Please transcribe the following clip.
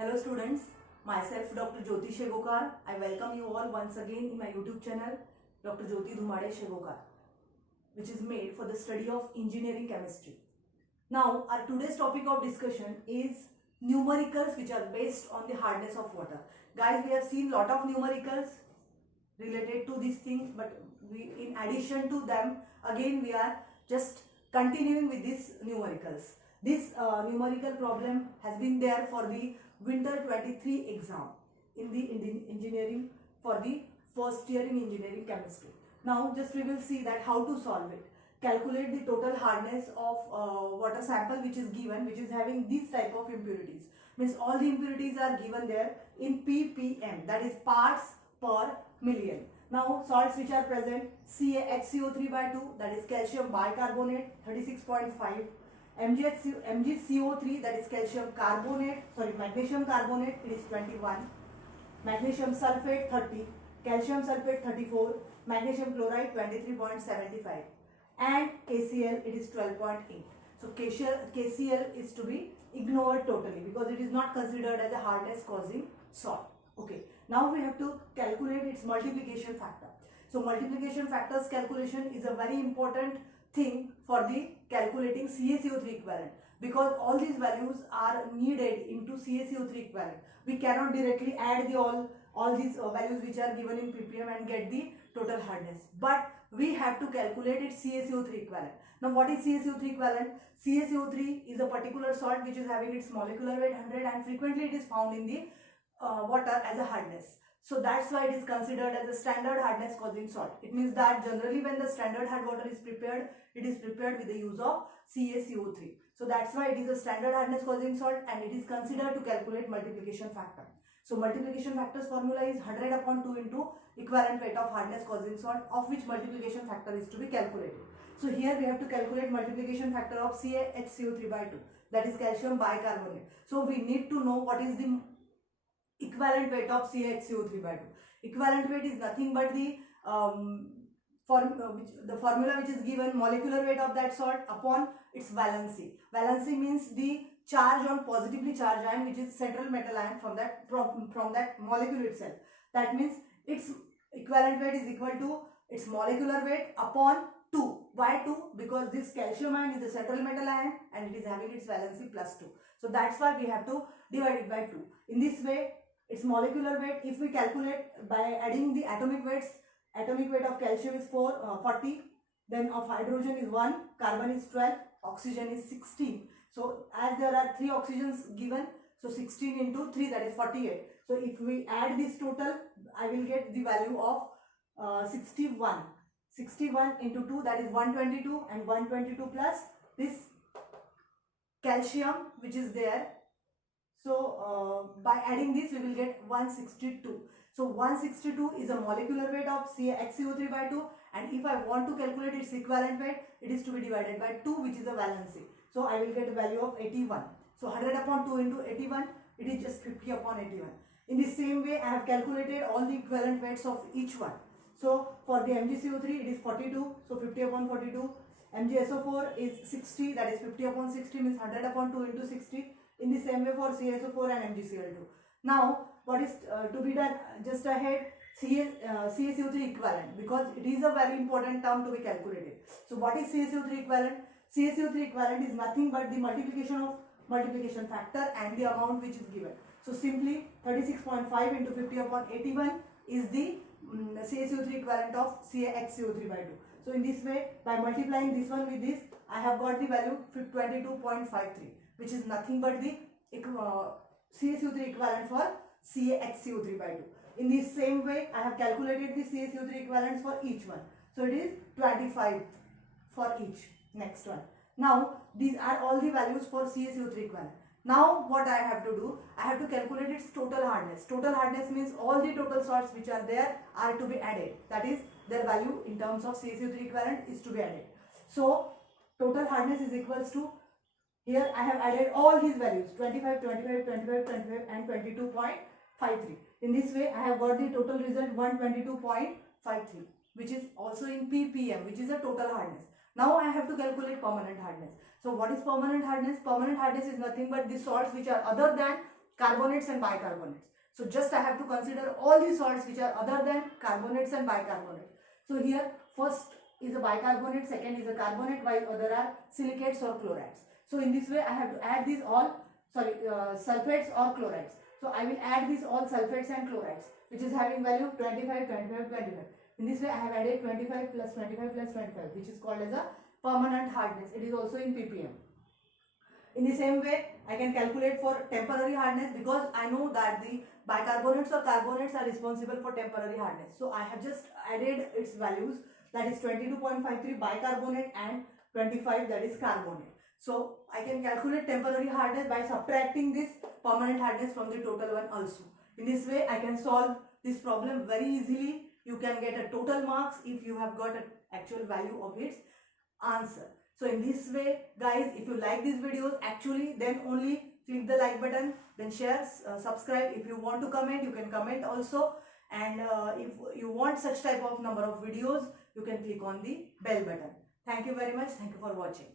Hello students, myself Dr. Jyoti Shegokar. I welcome you all once again in my YouTube channel Dr. Jyoti Dhumade Shegokar, which is made for the study of engineering chemistry. Now our today's topic of discussion is numericals which are based on the hardness of water. Guys, we have seen lot of numericals related to these things, but in addition to them, again we are just continuing with these numericals. This numerical problem has been there for the winter 23 exam in the engineering for the first year in engineering chemistry. Now just we will see that how to solve it. Calculate the total hardness of water sample which is given, which is having this type of impurities. Means all the impurities are given there in ppm, that is parts per million. Now salts which are present: CaHCO3 by 2, that is calcium bicarbonate 36.5, MgCO3, that is magnesium carbonate, it is 21, magnesium sulfate 30, calcium sulfate 34, magnesium chloride 23.75, and KCl, it is 12.8. So KCl is to be ignored totally because it is not considered as a hardness causing salt. Okay, now we have to calculate its multiplication factor. So multiplication factors calculation is a very important thing for the calculating CaCO3 equivalent, because all these values are needed into CaCO3 equivalent. We cannot directly add the all these values which are given in ppm and get the total hardness, but we have to calculate its CaCO3 equivalent. Now what is CaCO3 equivalent? CaCO3 is a particular salt which is having its molecular weight 100 and frequently it is found in the water as a hardness. So that's why it is considered as a standard hardness causing salt. It means that generally when the standard hard water is prepared, it is prepared with the use of CaCO3. So that's why it is a standard hardness causing salt and it is considered to calculate multiplication factor. So multiplication factor's formula is 100 upon 2 into equivalent weight of hardness causing salt, of which multiplication factor is to be calculated. So here we have to calculate multiplication factor of CaHCO3 by 2, that is calcium bicarbonate. So we need to know what is the equivalent weight of CaHCO3 by 2. Equivalent weight is nothing but the formula which is given, molecular weight of that salt upon its valency. Valency means the charge on positively charged ion, which is central metal ion from that molecule itself. That means its equivalent weight is equal to its molecular weight upon 2. Why 2? Because this calcium ion is a central metal ion and it is having its valency plus 2. So that's why we have to divide it by 2. In this way, its molecular weight, if we calculate by adding the atomic weights, atomic weight of calcium is 40, then of hydrogen is 1, carbon is 12, oxygen is 16. So as there are 3 oxygens given, so 16 into 3, that is 48. So if we add this total, I will get the value of 61. 61 into 2, that is 122, and 122 plus this calcium which is there. So by adding this we will get 162. So 162 is a molecular weight of CaHCO3 by 2, and if I want to calculate its equivalent weight, it is to be divided by 2, which is a valency. So I will get a value of 81. So 100 upon 2 into 81, it is just 50 upon 81. In the same way, I have calculated all the equivalent weights of each one. So for the MgCO3 it is 42, so 50 upon 42. MgSO4 is 60, that is 50 upon 60 means 100 upon 2 into 60. In the same way for CaSO4 and MgCl2. Now what is to be done just ahead? CaCO3 equivalent, because it is a very important term to be calculated. So what is CaCO3 equivalent? CaCO3 equivalent is nothing but the multiplication factor and the amount which is given. So simply 36.5 into 50 upon 81 is the CaCO3 equivalent of CaHCO3 by 2. So in this way, by multiplying this one with this, I have got the value 22.53, which is nothing but the CaCO3 equivalent for CaHCO3 by 2. In the same way, I have calculated the CaCO3 equivalents for each one. So it is 25 for each. Next one. Now these are all the values for CaCO3 equivalent. Now what I have to do? I have to calculate its total hardness. Total hardness means all the total salts which are there are to be added. That is, their value in terms of CaCO3 equivalent is to be added. So total hardness is equals to, here I have added all these values 25, 25, 25, 25 and 22.53. In this way I have got the total result 122.53, which is also in ppm, which is a total hardness. Now I have to calculate permanent hardness. So what is permanent hardness? Permanent hardness is nothing but the salts which are other than carbonates and bicarbonates. So just I have to consider all these salts which are other than carbonates and bicarbonates. So here first is a bicarbonate, second is a carbonate, while other are silicates or chlorides. So in this way I have to add these all sulfates or chlorides. So I will add these all sulfates and chlorides, which is having value 25, 25, 25. In this way I have added 25 plus 25 plus 25, which is called as a permanent hardness. It is also in ppm. In the same way, I can calculate for temporary hardness, because I know that the bicarbonates or carbonates are responsible for temporary hardness. So I have just added its values, that is 22.53 bicarbonate and 25, that is carbonate. So I can calculate temporary hardness by subtracting this permanent hardness from the total one also. In this way I can solve this problem very easily. You can get a total marks if you have got an actual value of its answer. So in this way guys, if you like these videos, actually then only click the like button, then share, subscribe. If you want to comment, you can comment also, and if you want such type of number of videos, you can click on the bell button. Thank you very much. Thank you for watching.